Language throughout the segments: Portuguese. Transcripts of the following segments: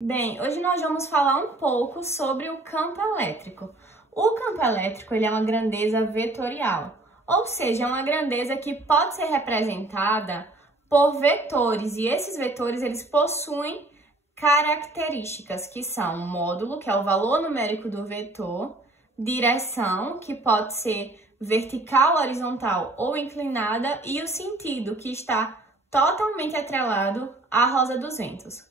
Bem, hoje nós vamos falar um pouco sobre o campo elétrico. O campo elétrico ele é uma grandeza vetorial, ou seja, é uma grandeza que pode ser representada por vetores, e esses vetores eles possuem características que são módulo, que é o valor numérico do vetor, direção, que pode ser vertical, horizontal ou inclinada, e o sentido, que está totalmente atrelado à roda dos ventos.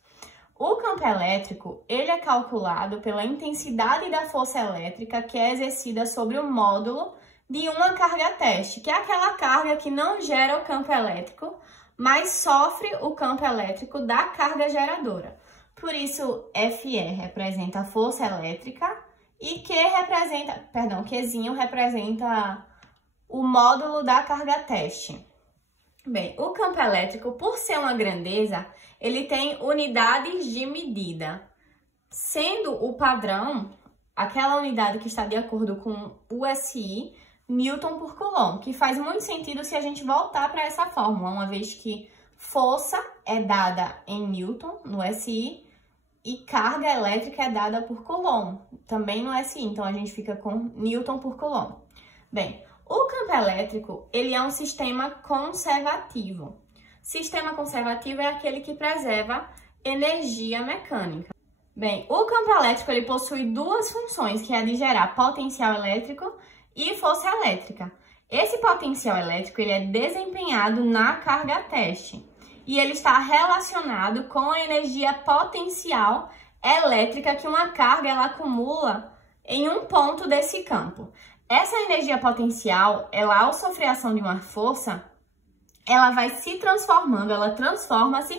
O campo elétrico, ele é calculado pela intensidade da força elétrica que é exercida sobre o módulo de uma carga teste, que é aquela carga que não gera o campo elétrico, mas sofre o campo elétrico da carga geradora. Por isso, FE representa a força elétrica e Qzinho representa o módulo da carga teste. Bem, o campo elétrico, por ser uma grandeza, ele tem unidades de medida, sendo o padrão aquela unidade que está de acordo com o SI, Newton por Coulomb, que faz muito sentido se a gente voltar para essa fórmula, uma vez que força é dada em Newton, no SI, e carga elétrica é dada por Coulomb, também no SI, então a gente fica com Newton por Coulomb. Bem, o campo elétrico, ele é um sistema conservativo. Sistema conservativo é aquele que preserva energia mecânica. Bem, o campo elétrico ele possui duas funções, que é a de gerar potencial elétrico e força elétrica. Esse potencial elétrico ele é desempenhado na carga teste e ele está relacionado com a energia potencial elétrica que uma carga ela acumula em um ponto desse campo. Essa energia potencial, ela ao sofrer a ação de uma força, ela vai se transformando, ela transforma-se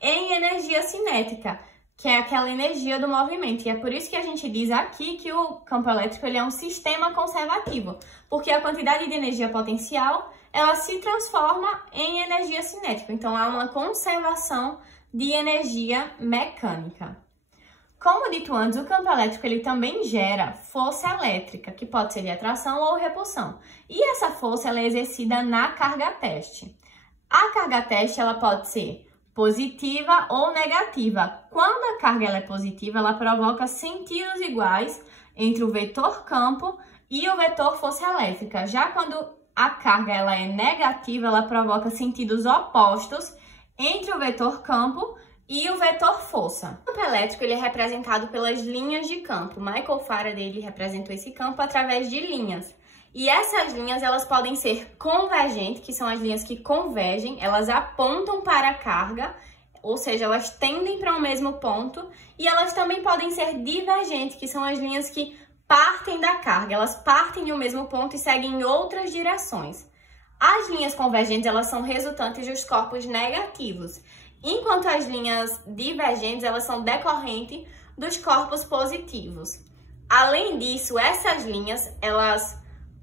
em energia cinética, que é aquela energia do movimento. E é por isso que a gente diz aqui que o campo elétrico ele é um sistema conservativo, porque a quantidade de energia potencial, ela se transforma em energia cinética. Então, há uma conservação de energia mecânica. Como dito antes, o campo elétrico ele também gera força elétrica, que pode ser de atração ou repulsão. E essa força ela é exercida na carga teste. A carga teste ela pode ser positiva ou negativa. Quando a carga ela é positiva, ela provoca sentidos iguais entre o vetor campo e o vetor força elétrica. Já quando a carga ela é negativa, ela provoca sentidos opostos entre o vetor campo e o vetor força. O campo elétrico ele é representado pelas linhas de campo. Michael Faraday ele representou esse campo através de linhas. E essas linhas elas podem ser convergentes, que são as linhas que convergem, elas apontam para a carga, ou seja, elas tendem para o mesmo ponto, e elas também podem ser divergentes, que são as linhas que partem da carga, elas partem de um mesmo ponto e seguem em outras direções. As linhas convergentes elas são resultantes dos corpos negativos, enquanto as linhas divergentes elas são decorrentes dos corpos positivos. Além disso, essas linhas elas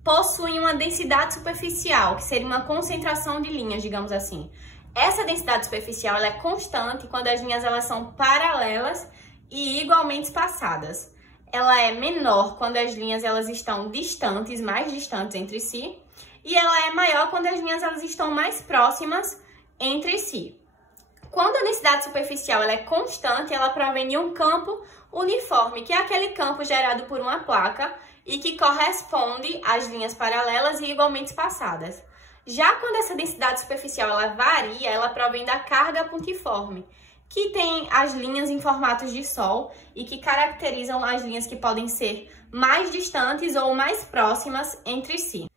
possuem uma densidade superficial, que seria uma concentração de linhas, digamos assim. Essa densidade superficial ela é constante quando as linhas elas são paralelas e igualmente espaçadas. Ela é menor quando as linhas elas estão distantes, mais distantes entre si, e ela é maior quando as linhas elas estão mais próximas entre si. Quando a densidade superficial ela é constante, ela provém de um campo uniforme, que é aquele campo gerado por uma placa e que corresponde às linhas paralelas e igualmente espaçadas. Já quando essa densidade superficial ela varia, ela provém da carga pontiforme, que tem as linhas em formatos de sol e que caracterizam as linhas que podem ser mais distantes ou mais próximas entre si.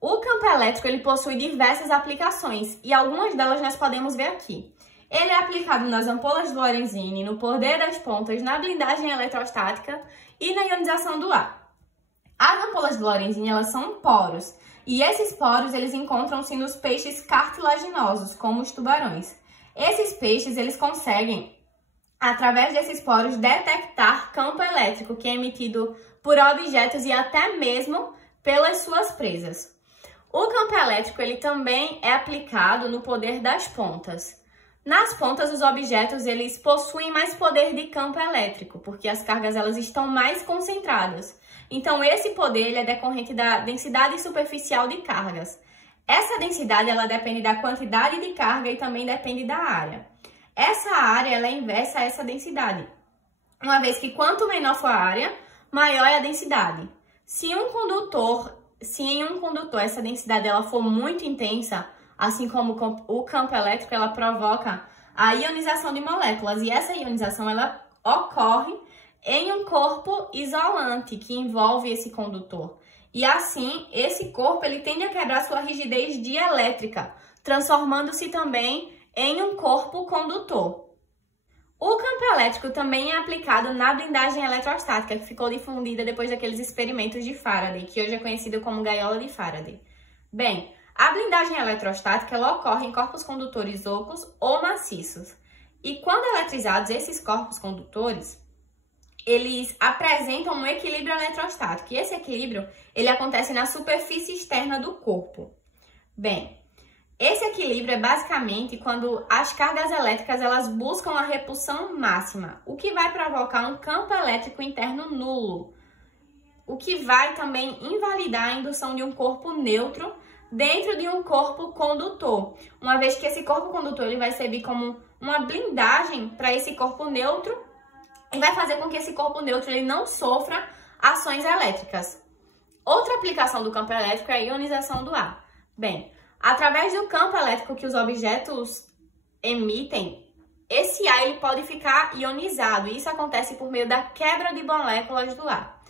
O campo elétrico ele possui diversas aplicações e algumas delas nós podemos ver aqui. Ele é aplicado nas ampolas de Lorenzini, no poder das pontas, na blindagem eletrostática e na ionização do ar. As ampolas de Lorenzini elas são poros e esses poros eles encontram-se nos peixes cartilaginosos, como os tubarões. Esses peixes eles conseguem, através desses poros, detectar campo elétrico que é emitido por objetos e até mesmo pelas suas presas. O campo elétrico ele também é aplicado no poder das pontas. Nas pontas, os objetos eles possuem mais poder de campo elétrico, porque as cargas elas estão mais concentradas. Então, esse poder ele é decorrente da densidade superficial de cargas. Essa densidade ela depende da quantidade de carga e também depende da área. Essa área ela é inversa a essa densidade, uma vez que quanto menor for a área, maior é a densidade. Se em um condutor essa densidade ela for muito intensa, assim como o campo elétrico, ela provoca a ionização de moléculas, e essa ionização ela ocorre em um corpo isolante que envolve esse condutor. E assim, esse corpo ele tende a quebrar sua rigidez dielétrica, transformando-se também em um corpo condutor. O campo elétrico também é aplicado na blindagem eletrostática, que ficou difundida depois daqueles experimentos de Faraday, que hoje é conhecida como gaiola de Faraday. Bem, a blindagem eletrostática ela ocorre em corpos condutores ocos ou maciços. E quando eletrizados, esses corpos condutores, eles apresentam um equilíbrio eletrostático. E esse equilíbrio, ele acontece na superfície externa do corpo. Bem, esse equilíbrio é basicamente quando as cargas elétricas elas buscam a repulsão máxima, o que vai provocar um campo elétrico interno nulo, o que vai também invalidar a indução de um corpo neutro dentro de um corpo condutor, uma vez que esse corpo condutor ele vai servir como uma blindagem para esse corpo neutro e vai fazer com que esse corpo neutro ele não sofra ações elétricas. Outra aplicação do campo elétrico é a ionização do ar. Bem, através do campo elétrico que os objetos emitem, esse ar ele pode ficar ionizado, e isso acontece por meio da quebra de moléculas do ar.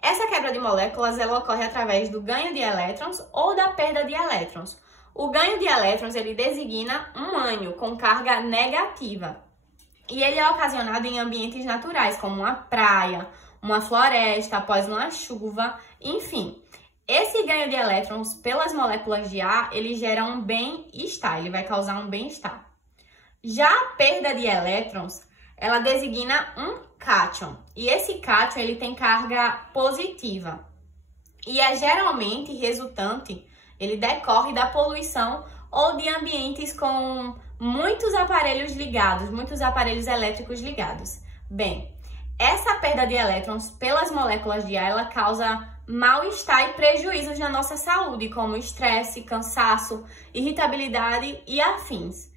Essa quebra de moléculas ela ocorre através do ganho de elétrons ou da perda de elétrons. O ganho de elétrons ele designa um ânion com carga negativa, e ele é ocasionado em ambientes naturais, como uma praia, uma floresta, após uma chuva, enfim. Esse ganho de elétrons pelas moléculas de ar, ele gera um bem-estar, ele vai causar um bem-estar. Já a perda de elétrons, ela designa um cátion, e esse cátion ele tem carga positiva. E é geralmente resultante, ele decorre da poluição ou de ambientes com muitos aparelhos ligados, muitos aparelhos elétricos ligados. Bem, essa perda de elétrons pelas moléculas de ar, ela causa mal-estar e prejuízos na nossa saúde, como estresse, cansaço, irritabilidade e afins.